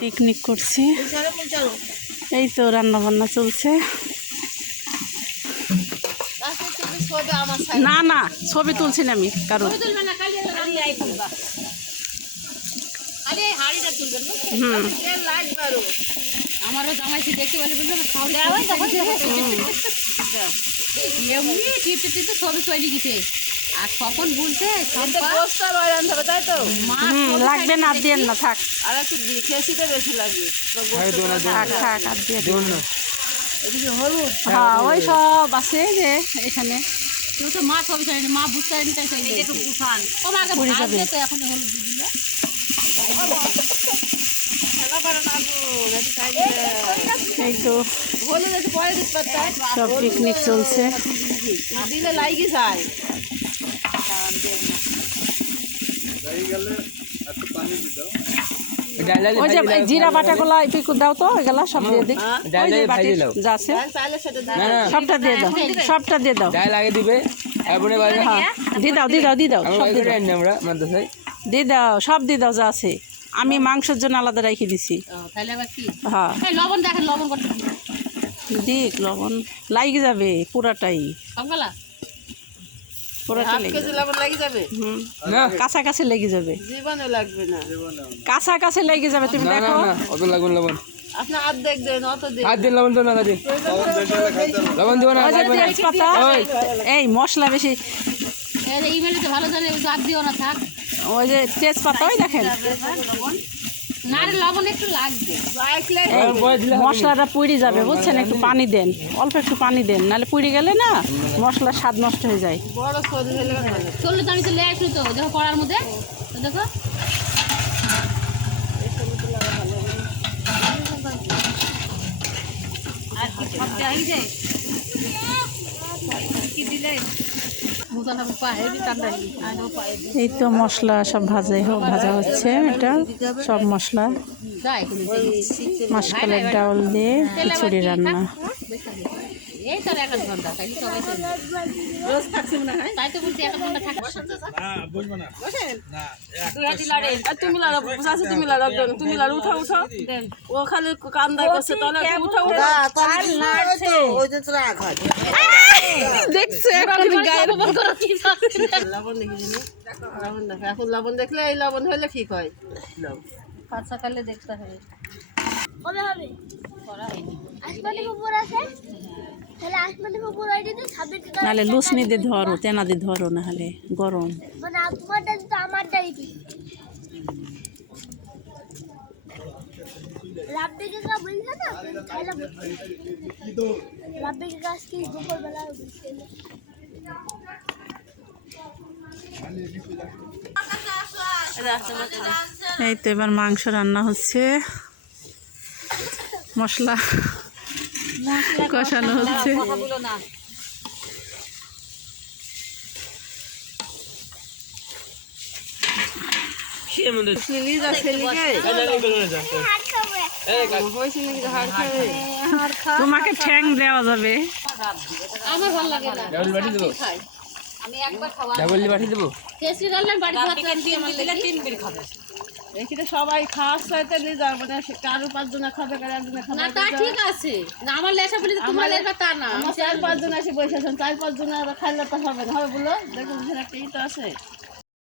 Picnic করছি, এই তো রান্না বান্না চলছে। না না ছবি তুলছি না আমি কারো। আমারও জামাইছি দেখতে পারি ছবি তৈরি গেছে আর স্বপন বলছে লাগবে না, দিয়ে না থাক আর একটু খেসিতে বেশি লাগে। থাক থাক আর দিয়ে এদিকে হলুদ হ্যাঁ ওই সব আছে যে এখানে তো মা ছবি তৈরি মা বুঝতে একটু তুফান ও মাকে ভাজবে তো এখন হলুদ দিয়ে দিল এই তো হলুদ একটু পরে দিতে পারতাম। সব পিকনিক চলছে। দিলে লাইগে যায়। ওই যে জিরা বাটাগুলা একটু দাও তো, এগুলা সব দিয়ে দিই যা আছে সবটা দিয়ে দাও, সবটা দিয়ে দাও। লাগে দিবে হ্যাঁ দিয়ে দাও দিয়ে দাও দিয়ে দাও সব দিয়ে দাও, আমরা মাদ্রাসায় দিয়ে দাও সব দিয়ে দাও যা আছে। আমি মাংসের জন্য আলাদা রেখে দিছি। তাহলে আবার কি হ্যাঁ লবণ দেখেন লবণ করতে দিক লবণ লাগে যাবে পুরাটাই, সবগুলা পুরাটাই লেগে লবণ লাগে যাবে। কাছাকাছি লেগে যাবে, জীবনে লাগবে না, কাছাকাছি লেগে যাবে। তুমি দেখো অত লাগবে লবণ, আপনি অর্ধেক দেন, অত দেন। হাত দিন লবণ তো না দাদি, লবণ দিব না। তেজপাতা এই মশলা বেশি, ইমেলে তো ভালো জানে আর দিও না থাক। ওই যে তেজপাতা ওই দেখেন না রে লবণ একটু লাগবে, মশলাটা পুড়ে যাবে বুঝছেন। একটু পানি দেন, অল্প একটু পানি দেন, নাহলে পুড়ে গেলে না মশলার স্বাদ নষ্ট হয়ে যায়। বড় সরি হলে চললে তো আমি চলে আসলো তো দেখো কড়ার মধ্যে তো দেখো আর কি সব দেখাই যায় কি দিলে এই তো মশলা সব ভাজা হচ্ছে, এটা সব মশলা মাসকালের ডাউল দিয়ে খিচুড়ি রান্না। এই তো 1 ঘন্টা তাই সবাই রোজ থাকছে মনে হয়। তাই তো বলছি 1 ঘন্টা থাকবে না বুঝবো না বসেন না আর তুমি লাড়ো বুঝাছি, তুমি লাড়ো দেন, তুমি লাড়ো উঠাও উঠাও দেন। ও খালি কান্দাই করছে, তাহলে উঠাও উঠাও আর নাড়ছে ওই যে তোরা আঘাত দেখছো এখন গায়ের লবণ দেখি দিন, লবণ দেখে এখন লবণ দেখলে এই লবণ হলে ঠিক হয়। পাঁচ সকালে দেখতে হবে কবে হবে করা হয়নি আসমানি কুকুর আছে, তাহলে আসমানি কুকুর আইডি দিয়ে 26 টাকা নাহলে লুসনি দিয়ে ধরো, তেনা দিয়ে ধরো, নাহলে গরম। মানে তোমারটা তো আমারটাই দিই রাব্বি কে কা বলছে না খাইলাম রাব্বি কে গাছ কি দুপুর বেলা বলছিল। এই তো এবার মাংস রান্না হচ্ছে, মশলা কষানো হচ্ছে। তোমাকে ঠ্যাং দেওয়া যাবে। আমার ভালো লাগে না আমি একবার খাওয়া ডাবল বাটি দেবো। টেস্টি রান্না বাড়ি ভাত দিয়ে আমার দিলে 3 বের খাবে এখানে সবাই খাওয়ার চাইতে নিয়ে যাবে, মানে কারো 5 জন খাবে, কারো 1 জন খাবে না তা ঠিক আছে না আমার লেসা বলি তোমার লেসা তা না আমার 4-5 জন এসে বসে আছেন, 4-5 জন আর খাইলে তো হবে না, হবে বলো দেখুন একটা ই তো আছে।